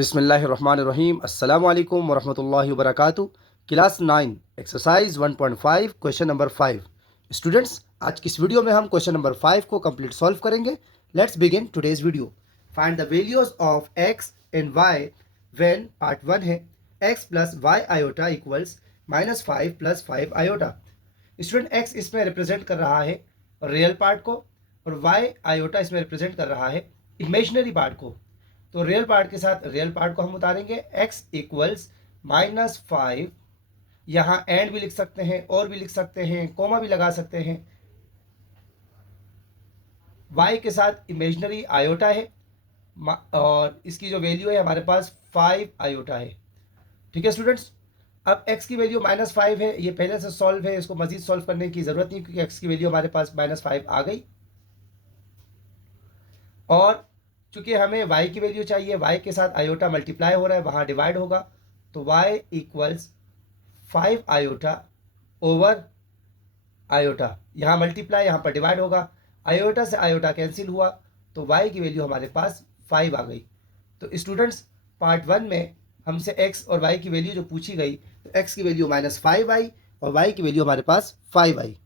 बिस्मिल्लाहिर्रहमानिर्रहीम अस्सलामु अलैकुम वरहमतुल्लाहि वबरकातुहू। Class 9 exercise 1.5 question number 5। Students, आज की इस वीडियो में हम क्वेश्चन नंबर 5 को कंप्लीट सॉल्व करेंगे। Let's begin today's video. Find the values of x and y when part 1 है x plus y iota equals -5 + 5 आयोटा। स्टूडेंट, एक्स इसमें रिप्रेजेंट कर रहा है रियल पार्ट को और वाई आयोटा इसमें रिप्रेजेंट कर रहा है इमेजिनरी पार्ट को। तो रियल पार्ट के साथ रियल पार्ट को हम उतारेंगे। x इक्वल्स -5, यहाँ एंड भी लिख सकते हैं और भी लिख सकते हैं, कोमा भी लगा सकते हैं। y के साथ इमेजिनरी आयोटा है और इसकी जो वैल्यू है हमारे पास 5 आयोटा है। ठीक है स्टूडेंट्स, अब x की वैल्यू -5 है, ये पहले से सॉल्व है, इसको मजीद सॉल्व करने की ज़रूरत नहीं क्योंकि x की वैल्यू हमारे पास -5 आ गई। और चूंकि हमें y की वैल्यू चाहिए, y के साथ आयोटा मल्टीप्लाई हो रहा है, वहाँ डिवाइड होगा, तो y equals 5 iota over iota, यहाँ मल्टीप्लाई यहाँ पर डिवाइड होगा, आयोटा से आयोटा कैंसिल हुआ तो y की वैल्यू हमारे पास 5 आ गई। तो स्टूडेंट्स, पार्ट 1 में हमसे x और y की वैल्यू जो पूछी गई, तो x की वैल्यू -5 आई और y की वैल्यू हमारे पास 5 आई।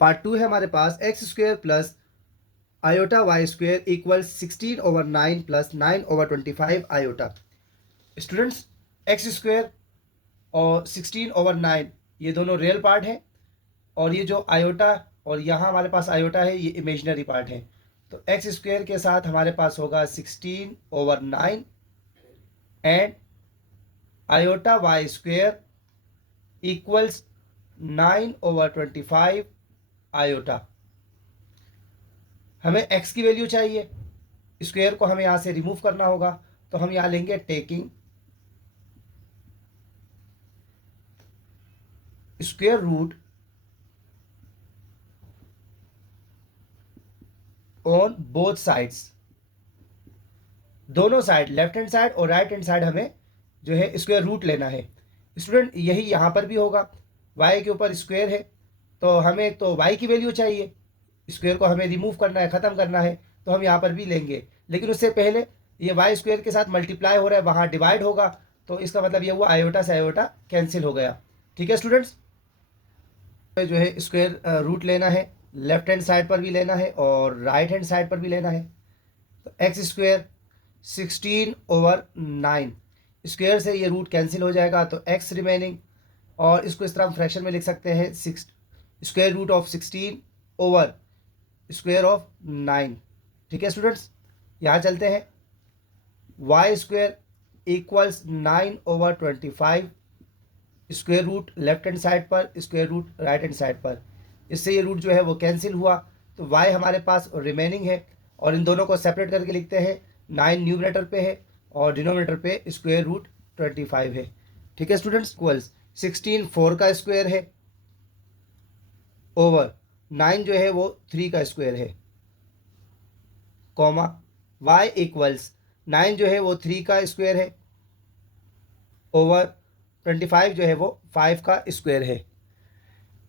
पार्ट 2 है हमारे पास x² plus iota y square equals 16/9 + 9/25 आयोटा। स्टूडेंट्स, x² और 16/9 ये दोनों रियल पार्ट हैं और ये जो आयोटा और यहाँ हमारे पास आयोटा है ये इमेजिनरी पार्ट है। तो x² के साथ हमारे पास होगा 16/9 and iota y square equals 9/25 iota. हमें x की वैल्यू चाहिए, स्क्वायर को हमें यहाँ से रिमूव करना होगा, तो हम यहाँ लेंगे taking square root on both sides. दोनों साइड, लेफ्ट हैंड साइड और राइट हैंड साइड हमें जो है स्क्वायर रूट लेना है। स्टूडेंट, यही यहाँ पर भी होगा, y के ऊपर स्क्वायर है तो हमें तो y की वैल्यू चाहिए, स्क्वायर को हमें रिमूव करना है, ख़त्म करना है, तो हम यहाँ पर भी लेंगे। लेकिन उससे पहले ये y² के साथ मल्टीप्लाई हो रहा है, वहाँ डिवाइड होगा, तो इसका मतलब ये हुआ आयोटा से आयोटा कैंसिल हो गया। ठीक है स्टूडेंट्स, जो है स्क्वायर रूट लेना है, लेफ्ट हैंड साइड पर भी लेना है और राइट हैंड साइड पर भी लेना है। तो x² 16/9, स्क्वायर से ये रूट कैंसिल हो जाएगा तो x रिमेनिंग, और इसको इस तरह हम फ्रैक्शन में लिख सकते हैं square root of 16 over square of 9। ठीक है स्टूडेंट्स, यहाँ चलते हैं। y² equals 9/25, square root left hand side पर, square root right hand side पर, इससे ये रूट जो है वो कैंसिल हुआ, तो y हमारे पास रिमेनिंग है और इन दोनों को सेपरेट करके लिखते हैं। 9 न्यूमरेटर पे है और डिनोमिनेटर पे स्क्वायर रूट 25 है। ठीक है स्टूडेंट्स, इक्वल्स 16 4 का स्क्वायर है ओवर 9 जो है वो 3 का स्क्वायर है, कॉमा y इक्वल्स 9 जो है वो 3 का स्क्वायर है ओवर 25 जो है वो 5 का स्क्वायर है।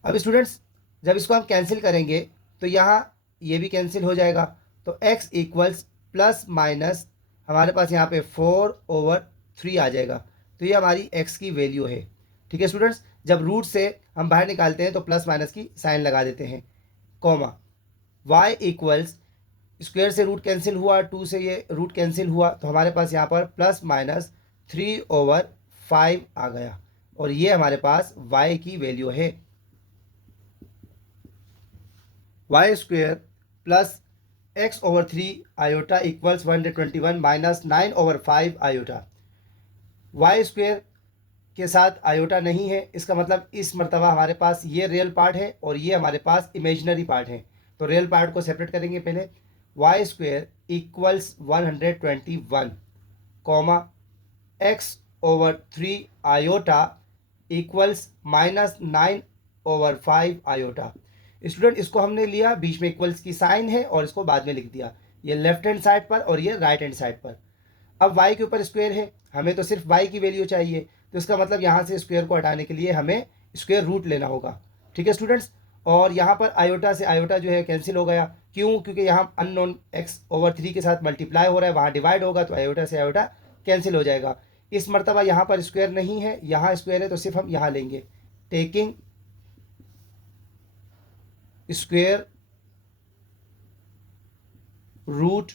अब स्टूडेंट्स, जब इसको हम कैंसिल करेंगे तो यहाँ ये भी कैंसिल हो जाएगा, तो x इक्वल्स प्लस माइनस हमारे पास यहाँ पे 4/3 आ जाएगा, तो ये हमारी x की वैल्यू है। ठीक है स्टूडेंट्स, जब रूट से हम बाहर निकालते हैं तो प्लस माइनस की साइन लगा देते हैं, कॉमा y इक्वल्स स्क्वायर से रूट कैंसिल हुआ, 2 से ये रूट कैंसिल हुआ, तो हमारे पास यहाँ पर प्लस माइनस 3/5 आ गया और ये हमारे पास y की वैल्यू है। y² plus x/3 iota equals 121 minus 9/5 iota. y² के साथ आयोटा नहीं है, इसका मतलब इस मर्तबा हमारे पास ये रियल पार्ट है और ये हमारे पास इमेजिनरी पार्ट है। तो रियल पार्ट को सेपरेट करेंगे पहले। y² equals 121 comma x/3 iota equals -9/5 iota. Student, इसको हमने लिया, बीच में इक्वल्स की साइन है और इसको बाद में लिख दिया, ये लेफ्ट हैंड साइड पर और ये राइट हैंड साइड पर। अब y के ऊपर स्क्वायर है, हमें तो सिर्फ y की वैल्यू चाहिए, तो इसका मतलब यहाँ से स्क्वायर को हटाने के लिए हमें स्क्वायर रूट लेना होगा। ठीक है स्टूडेंट्स, और यहाँ पर आयोटा से आयोटा जो है कैंसिल हो गया, क्यों? क्योंकि यहाँ अननोन x/3 के साथ मल्टीप्लाई हो रहा है, वहाँ डिवाइड होगा तो आयोटा से आयोटा कैंसिल हो जाएगा। इस मर्तबा यहाँ पर स्क्वायर नहीं है, यहाँ स्क्वायर है, तो सिर्फ हम यहाँ लेंगे, taking square root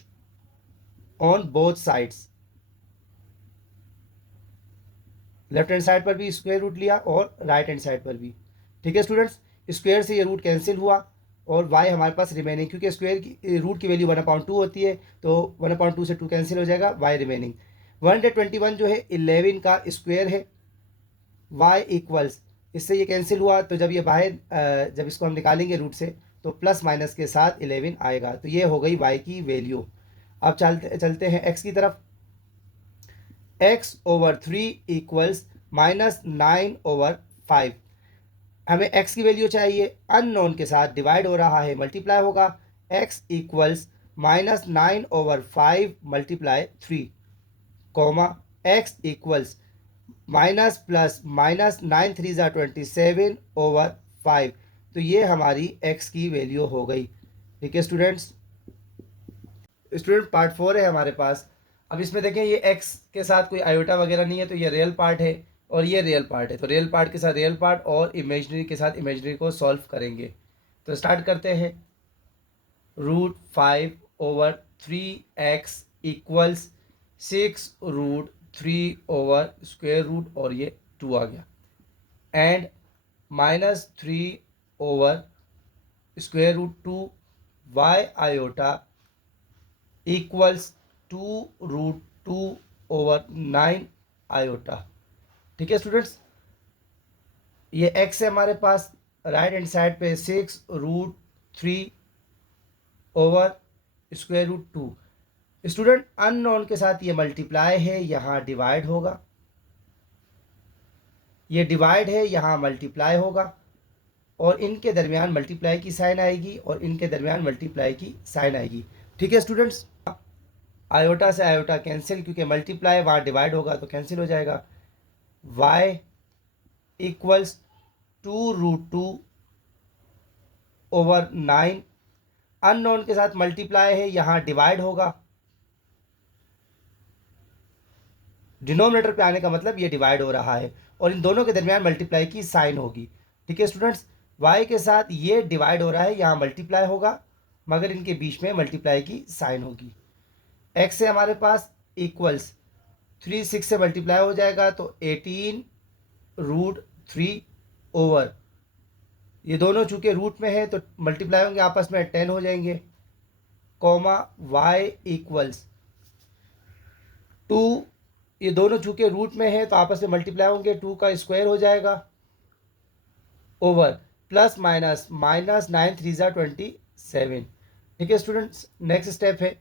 on both sides. Left hand side पर भी स्क्वायर रूट लिया और राइट हैंड साइड पर भी। ठीक है स्टूडेंट्स, स्क्वायर से ये रूट कैंसिल हुआ और y हमारे पास रिमेनिंग, क्योंकि स्क्वायर की रूट की वैल्यू 1/2 होती है, तो 1/2 से 2 कैंसिल हो जाएगा, y रिमेनिंग। 121 जो है 11 का स्क्वायर है, y इक्वल्स, इससे ये कैंसिल हुआ, तो जब ये बाहर जब इसको हम निकालेंगे रूट से तो प्लस माइनस के साथ 11 आएगा, तो ये हो गई y की वैल्यू। अब चलते हैं x की तरफ। x/3 equals -9/5। हमें x की वैल्यू चाहिए, अननोन के साथ डिवाइड हो रहा है, मल्टीप्लाई होगा, x equals -9/5 multiply 3, comma x equals minus plus minus 9 3 27/5। तो ये हमारी x की वैल्यू हो गई। ठीक है स्टूडेंट्स, पार्ट 4 है हमारे पास। अब इसमें देखें ये x के साथ कोई आयोटा वगैरह नहीं है, तो ये रियल पार्ट है और ये रियल पार्ट है, तो रियल पार्ट के साथ रियल पार्ट और इमेजनरी के साथ इमेजनरी को सॉल्व करेंगे। तो स्टार्ट करते हैं। √5/3x इक्वल्स 6√3/स्क्वायर रूट, और ये 2 आ गया, and -3/√2 y iota equals 2√2/9 iota. ठीक है स्टूडेंट्स, ये x है हमारे पास, राइट हैंड साइड पे 6√3/√2। स्टूडेंट अननोन के साथ ये मल्टीप्लाई है, यहाँ डिवाइड होगा, ये डिवाइड है, यहाँ मल्टीप्लाई होगा, और इनके दरमियान मल्टीप्लाई की साइन आएगी और इनके दरमियान मल्टीप्लाई की साइन आएगी। ठीक है स्टूडेंट्स, आयोटा से आयोटा कैंसिल, क्योंकि मल्टीप्लाई वहाँ डिवाइड होगा तो कैंसिल हो जाएगा। y इक्वल्स 2√2/9, अननोन के साथ मल्टीप्लाई है, यहाँ डिवाइड होगा, डिनोमिनेटर पे आने का मतलब ये डिवाइड हो रहा है, और इन दोनों के दरमियान मल्टीप्लाई की साइन होगी। ठीक है स्टूडेंट्स, y के साथ ये डिवाइड हो रहा है, यहाँ मल्टीप्लाई होगा, मगर इनके बीच में मल्टीप्लाई की साइन होगी। x से हमारे पास इक्वल्स 3 6 से मल्टीप्लाई हो जाएगा, तो 18√3 ओवर, ये दोनों चूँकि रूट में है तो मल्टीप्लाई होंगे आपस में, 10 हो जाएंगे, कॉमा y इक्वल्स 2, ये दोनों चूँकि रूट में है तो आपस में मल्टीप्लाई होंगे, 2 का स्क्वायर हो जाएगा, ओवर प्लस माइनस माइनस 9 3 27। ठीक है स्टूडेंट्स, नेक्स्ट स्टेप है।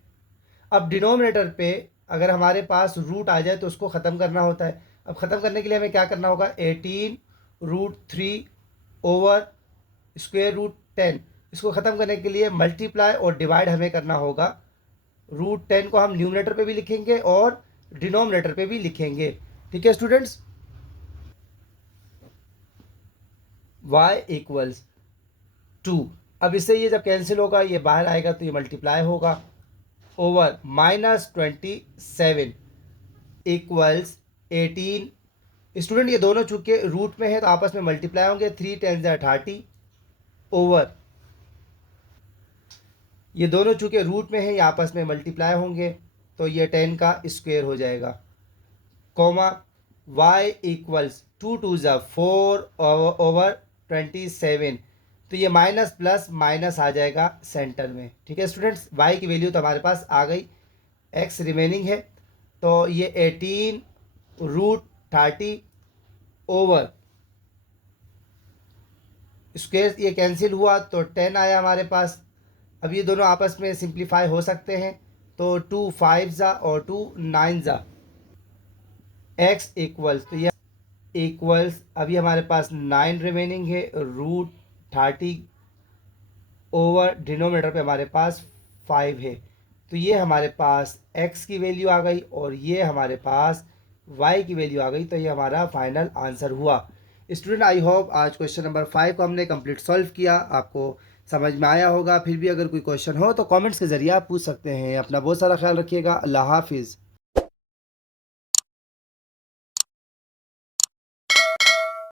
अब डिनोमिनेटर पे अगर हमारे पास रूट आ जाए तो उसको ख़त्म करना होता है। अब ख़त्म करने के लिए हमें क्या करना होगा, 18√3/√10, इसको ख़त्म करने के लिए मल्टीप्लाई और डिवाइड हमें करना होगा। √10 को हम न्यूमरेटर पे भी लिखेंगे और डिनोमिनेटर पे भी लिखेंगे। ठीक है स्टूडेंट्स, y इक्वल्स 2, अब इससे ये जब कैंसिल होगा ये बाहर आएगा तो ये मल्टीप्लाई होगा, ओवर -27 इक्वल्स 18। स्टूडेंट ये दोनों चूँकि रूट में है तो आपस में मल्टीप्लाई होंगे, 3 10 30, ओवर ये दोनों चूँकि रूट में है ये आपस में मल्टीप्लाई होंगे, तो ये 10 का स्क्वायर हो जाएगा, कॉमा y इक्वल्स 2 2 4 ओवर 27, तो ये माइनस प्लस माइनस आ जाएगा सेंटर में। ठीक है स्टूडेंट्स, y की वैल्यू तो हमारे पास आ गई, x रिमेनिंग है, तो ये 18√30 ओवर स्क्वायर, ये कैंसिल हुआ तो 10 आया हमारे पास। अब ये दोनों आपस में सिंप्लीफाई हो सकते हैं, तो 2 5 और 2 9 x इक्वल्स, तो ये इक्वल्स अभी हमारे पास 9 रिमेनिंग है, √30 ओवर डिनोमिनेटर पे हमारे पास 5 है, तो ये हमारे पास x की वैल्यू आ गई और ये हमारे पास y की वैल्यू आ गई, तो ये हमारा फाइनल आंसर हुआ। स्टूडेंट आई होप आज क्वेश्चन नंबर 5 को हमने कंप्लीट सॉल्व किया, आपको समझ में आया होगा। फिर भी अगर कोई क्वेश्चन हो तो कमेंट्स के ज़रिए आप पूछ सकते हैं। अपना बहुत सारा ख्याल रखिएगा। अल्लाह हाफिज़।